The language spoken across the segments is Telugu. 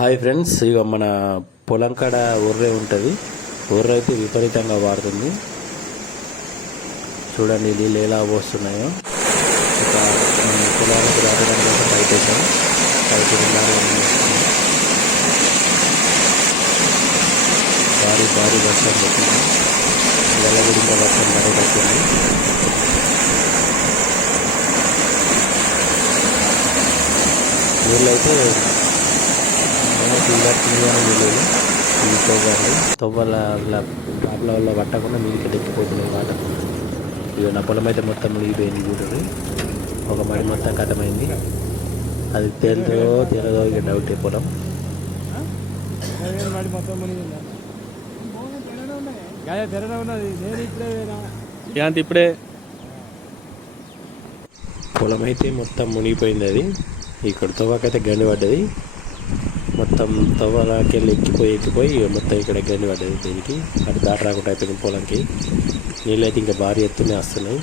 హాయ్ ఫ్రెండ్స్, ఇక మన పొలం కాడ ఒర్రె ఉంటుంది. ఒర్రె అయితే విపరీతంగా వాడుతుంది. చూడండి నీళ్ళు ఎలా పోస్తున్నాయో. ఒక పొలానికి రావడం కోసం పైప్ వేసాం. పైపు భారీ భారీ వర్షం పడుతుంది. వెల్లగుడిగా వర్షం పడుతుంది. నీళ్ళు అయితే నీళ్ళు తవ్వాలి. తవ్వాల పాపల వల్ల పట్టకుండా నీళ్ళకి ఎక్కిపోతున్నాయి వాటర్. ఇక నా పొలం అయితే మొత్తం మునిగిపోయింది. చూడండి, ఒక మడి మొత్తం కథమైంది. అది తేలదో ఇక డౌటే. పొలం ఇప్పుడే పొలం అయితే మొత్తం మునిగిపోయింది. అది ఇక్కడ తవ్వకైతే గండి పడ్డది. మొత్తం తవ్వలకి వెళ్ళి ఎక్కిపోయి మొత్తం ఇక్కడ గండి పడ్డది. దీనికి అటు దాట రాకుండా అయిపోయింది పొలంకి. నీళ్ళు అయితే ఇంకా భారీ ఎత్తునే వస్తున్నాయి.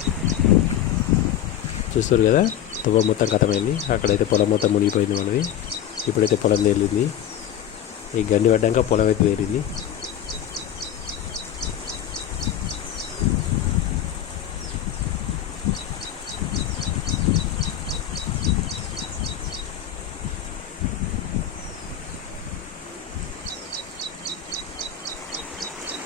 చూస్తారు కదా, తవ్వ మొత్తం కథమైంది. అక్కడైతే పొలం మొత్తం మునిగిపోయింది మనది. ఇప్పుడైతే పొలం తేలింది. ఈ గండి పడ్డాక పొలం అయితే తేలింది.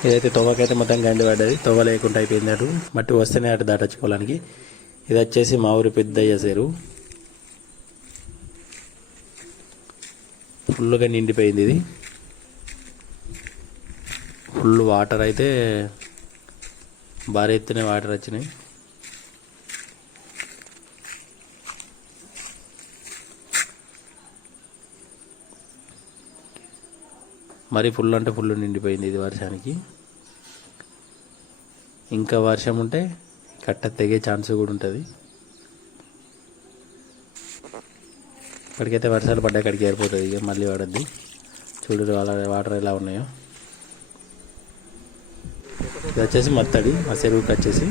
ఇదైతే తవ్వకైతే మొత్తం గండి పడ్డది. తవ్వ లేకుండా అయిపోయింది. అటు మట్టి వస్తేనే అటు దాటొచ్చు పొలానికి. ఇది వచ్చేసి మా ఊరి పెద్దయ్య చెరువు. ఫుల్గా నిండిపోయింది. ఇది ఫుల్ వాటర్ అయితే భారీ ఎత్తునే వాటర్ వచ్చినాయి. మరి ఫుల్ అంటే ఫుల్ నిండిపోయింది ఇది వర్షానికి. ఇంకా వర్షం ఉంటే కట్ట తెగే ఛాన్స్ కూడా ఉంటుంది. ఇక్కడికైతే వర్షాలు పడ్డా అక్కడికి ఏరిపోతుంది. ఇక మళ్ళీ పడద్ది. చూడు వాటర్ ఎలా ఉన్నాయో. ఇది వచ్చేసి మత్తడి. ఆ చెరువుకి వచ్చేసి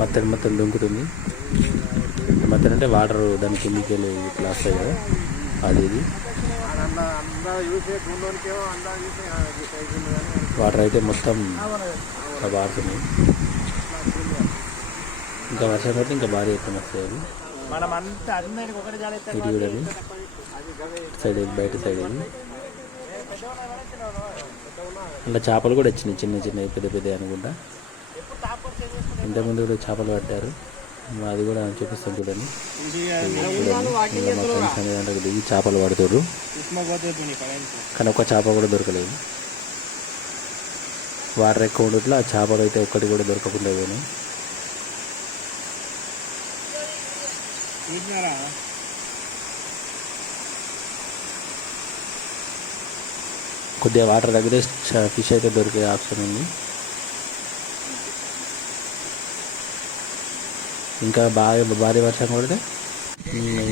మత్తడి మొత్తం దుంకుతుంది. మత్తడి అంటే వాటర్ దాని కిందికి వెళ్ళి ఇట్లా వస్తాయి కదా, అది ఇది వాటర్ అయితే మొత్తం వాడుతున్నాయి. ఇంకా వర్షం పడితే ఇంకా భారీ ఎత్తున వస్తాయి. ఇది చూడండి, సైడ్ బయట సైడ్ ఇది. అలా చేపలు కూడా వచ్చినాయి, చిన్న చిన్న పెద్ద పెద్ద అనుకుంటా. ఇంతకుముందు కూడా చేపలు పట్టారు. అది కూడా చూపిస్తాం చూడండి. దిగి చేపలు పడుతారు, కానీ ఒక్క చేప కూడా దొరకలేదు. వాటర్ ఎక్కువ ఉండట్లో ఆ చేపలు అయితే ఒక్కటి కూడా దొరకకుండా పోయినాయి. కొద్దిగా వాటర్ తగ్గితే ఫిష్ అయితే దొరికే ఆప్షన్ ఉంది. ఇంకా భారీ వర్షం పడితే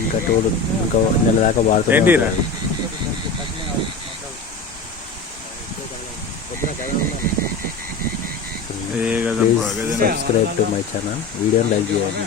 ఇంకా ఇంకా నెల దాకా వాడుతుంది. Subscribe to my channel. వీడియోని లైక్ చేయండి.